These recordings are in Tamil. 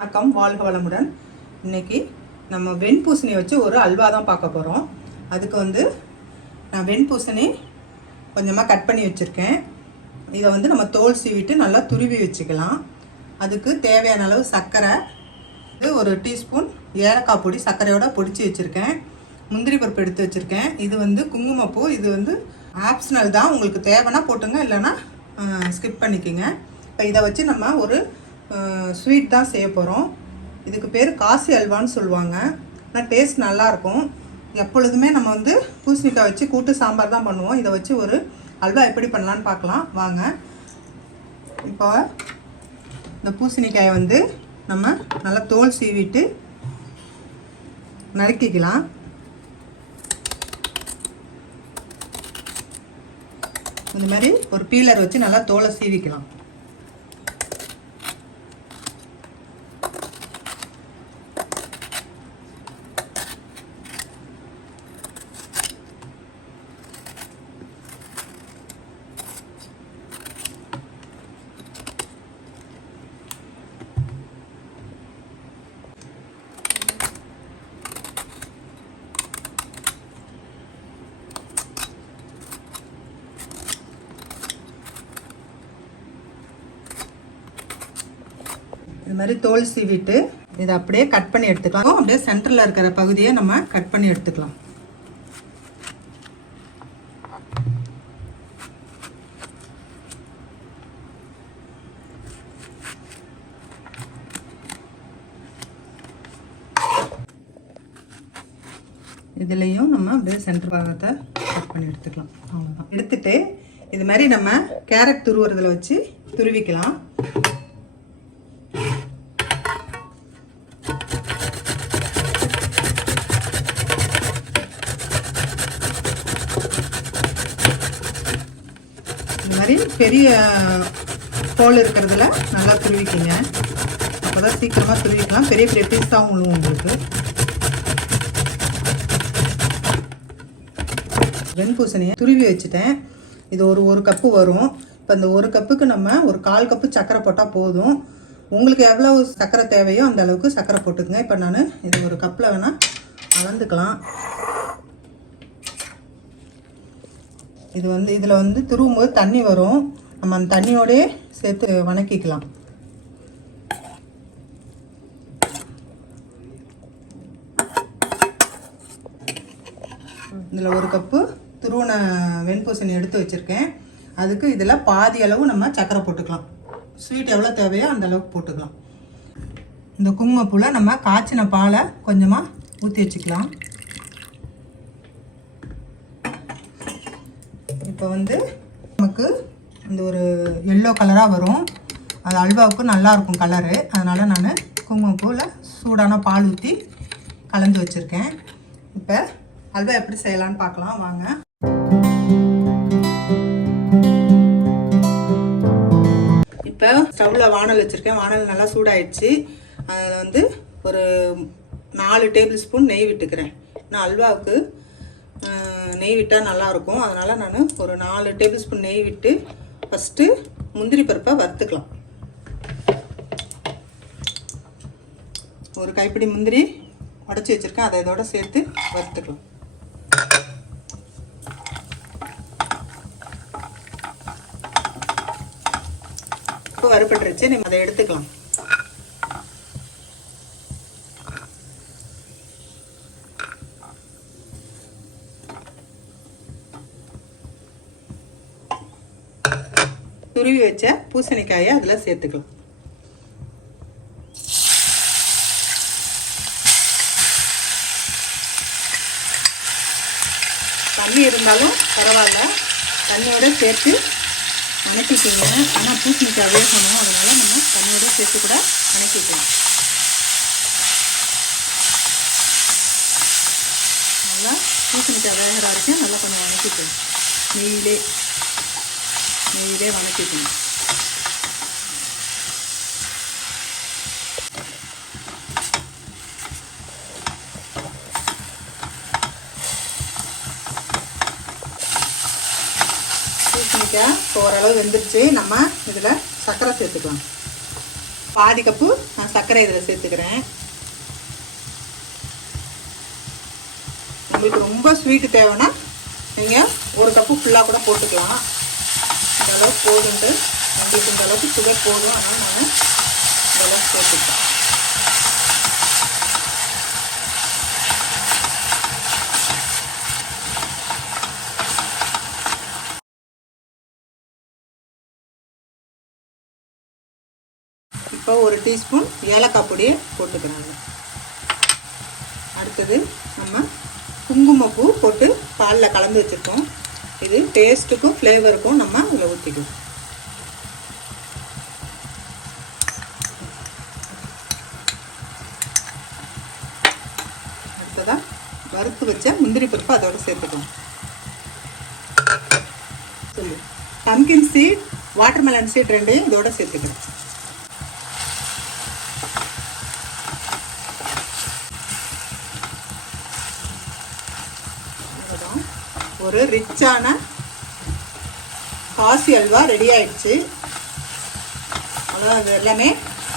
வணக்கம், வாழ்க வளமுடன். இன்னைக்கு நம்ம வெண்பூசணி வச்சு ஒரு அல்வா தான் பார்க்க போகிறோம். அதுக்கு நான் வெண்பூசணி கொஞ்சமாக கட் பண்ணி வச்சுருக்கேன். இதை நம்ம தோல் சீவிட்டு நல்லா துருவி வச்சுக்கலாம். அதுக்கு தேவையான அளவு சர்க்கரை, ஒரு டீஸ்பூன் ஏலக்காய் பொடி சர்க்கரையோட பொடிச்சு வச்சுருக்கேன். முந்திரி பருப்பு எடுத்து வச்சுருக்கேன். இது குங்குமப்பூ. இது ஆப்ஷனல் தான், உங்களுக்கு தேவைன்னா போட்டுங்க, இல்லைன்னா ஸ்கிப் பண்ணிக்கோங்க. இப்போ இதை வச்சு நம்ம ஒரு ஸ்வீட் தான் செய்ய போகிறோம். இதுக்கு பேர் காசி அல்வான்னு சொல்லுவாங்க. ஆனால் டேஸ்ட் நல்லாயிருக்கும். எப்பொழுதுமே நம்ம பூசணிக்காய் வச்சு கூட்டு சாம்பார் தான் பண்ணுவோம். இதை வச்சு ஒரு அல்வா எப்படி பண்ணலான்னு பார்க்கலாம் வாங்க. இப்போ இந்த பூசணிக்காயை நம்ம நல்லா தோல் சீவிட்டு நறுக்கிக்கலாம். இந்த மாதிரி ஒரு பீலர் வச்சு நல்லா தோலை சீவிக்கலாம். இது மாதிரி தோல் சீவிட்டு இதை அப்படியே கட் பண்ணி எடுத்துக்கலாம். அப்படியே சென்டரில் இருக்கிற பகுதியை நம்ம கட் பண்ணி எடுத்துக்கலாம். இதுலேயும் நம்ம அப்படியே சென்டர் பாகத்தை கட் பண்ணி எடுத்துக்கலாம். அவ்வளோதான். எடுத்துட்டு இது மாதிரி நம்ம கேரட் துருவுறதுல வச்சு துருவிக்கலாம். இந்த மாதிரி பெரிய ஹோல் இருக்கிறதுல நல்லா துருவிக்கிங்க. அப்போ தான் சீக்கிரமாக துருவிக்கலாம். பெரிய பெரிய பீஸாகவும் விழுவும் உங்களுக்கு. வெண்பூசணியை துருவி வச்சுட்டேன். இது ஒரு கப்பு வரும். இப்போ இந்த ஒரு கப்புக்கு நம்ம ஒரு 1/4 கப்பு சர்க்கரை போட்டால் போதும். உங்களுக்கு எவ்வளோ சர்க்கரை தேவையோ அந்த அளவுக்கு சர்க்கரை போட்டுக்குங்க. இப்போ நான் இது ஒரு கப்பில் வேணால் அளந்துக்கலாம். இது இதில் துருவும் போது தண்ணி வரும். நம்ம அந்த தண்ணியோடய சேர்த்து வணக்கிக்கலாம். இதில் ஒரு கப்பு துருவன வெண்பூசணி எடுத்து வச்சுருக்கேன். அதுக்கு இதில் பாதி அளவு நம்ம சர்க்கரை போட்டுக்கலாம். ஸ்வீட் எவ்வளோ தேவையோ அந்த அளவுக்கு போட்டுக்கலாம். இந்த குங்குமப்பூவில் நம்ம காய்ச்சின பாலை கொஞ்சமாக ஊற்றி வச்சுக்கலாம். இப்போ நமக்கு இந்த ஒரு எல்லோ கலராக வரும். அது அல்வாவுக்கு நல்லாயிருக்கும் கலரு. அதனால் நான் குங்குமப்பூவில் சூடான பால் ஊற்றி கலந்து வச்சுருக்கேன். இப்போ அல்வா எப்படி செய்யலான்னு பார்க்கலாம் வாங்க. இப்போ ஸ்டவ்வில் வானல் வச்சுருக்கேன். வானல் நல்லா சூடாயிடுச்சு. அதில் ஒரு 4 டேபிள் ஸ்பூன் நெய் விட்டுக்கிறேன். நான் அல்வாவுக்கு நெய் விட்டால் நல்லாயிருக்கும். அதனால் நான் ஒரு 4 டேபிள் ஸ்பூன் நெய் விட்டு ஃபஸ்ட்டு முந்திரி பருப்பை வறுத்துக்கலாம். ஒரு கைப்பிடி முந்திரி உடச்சி வச்சுருக்கேன். அதை இதோட சேர்த்து வறுத்துக்கலாம். இப்போ வறுபட்டுருச்சு. நம்ம அதை எடுத்துக்கலாம். துருவி வச்ச பூசணிக்காயை அதில் சேர்த்துக்கலாம். தண்ணி இருந்தாலும் பரவாயில்ல, தண்ணியோட சேர்த்து வணக்கிக்கோங்க. ஆனால் பூசணிக்காய் வேகணும், அதனால் நம்ம தண்ணியோட சேர்த்து கூட வணக்கிக்கலாம். நல்லா பூசணிக்காய் வேகிற வரைக்கும் நல்லா கொஞ்சம் வணக்கிக்கணும். நெய்யிலே வணக்கிக்கணும். நெல்லிக்காய் ஓரளவு வெந்துருச்சு. நம்ம இதில் சர்க்கரை சேர்த்துக்கலாம். பாதி கப்பு நான் சர்க்கரை இதில் சேர்த்துக்கிறேன். உங்களுக்கு ரொம்ப ஸ்வீட்டு தேவைன்னா நீங்கள் ஒரு கப்பு ஃபுல்லாக கூட போட்டுக்கலாம். இந்த அளவுக்கு போதுன்ட்டு உங்களுக்கு இந்த அளவுக்கு சுகர் போதும். அதனால் நான் இந்த அளவுக்கு சேர்த்துக்கிறேன். இப்போ ஒரு டீஸ்பூன் ஏலக்காய் பொடியை போட்டுக்கிறாங்க. அடுத்தது நம்ம குங்குமப்பூ போட்டு பாலில் கலந்து வச்சுருக்கோம். இது டேஸ்ட்டுக்கும் ஃப்ளேவருக்கும் நம்ம இதில் ஊற்றிக்குவோம். அடுத்ததாக வறுத்து வச்ச முந்திரி பருப்பு அதோட சேர்த்துக்கணும். சொல்லு பம்கின் சீட், வாட்டர்மெலன் சீட் ரெண்டையும் இதோட சேர்த்துக்கிறேன். ஒரு ரிச்சான காசி அல்வா ரெடி ஆயிடுச்சு. அவ்வளோ அது எல்லாமே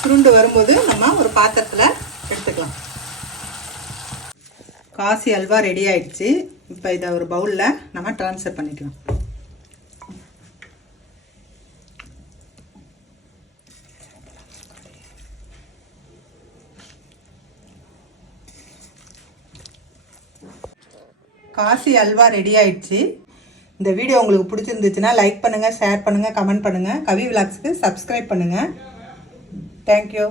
சுருண்டு வரும்போது நம்ம ஒரு பாத்திரத்தில் எடுத்துக்கலாம். காசி அல்வா ரெடி ஆயிடுச்சு. இப்போ இதை ஒரு பவுலில் நம்ம ட்ரான்ஸ்ஃபர் பண்ணிக்கலாம். காசி அல்வா ரெடி ஆயிடுச்சு. இந்த வீடியோ உங்களுக்கு பிடிச்சிருந்துச்சுன்னா லைக் பண்ணுங்கள், ஷேர் பண்ணுங்கள், கமெண்ட் பண்ணுங்கள். கவி விலாக்ஸ்க்கு சப்ஸ்கிரைப் பண்ணுங்கள். தேங்க்யூ.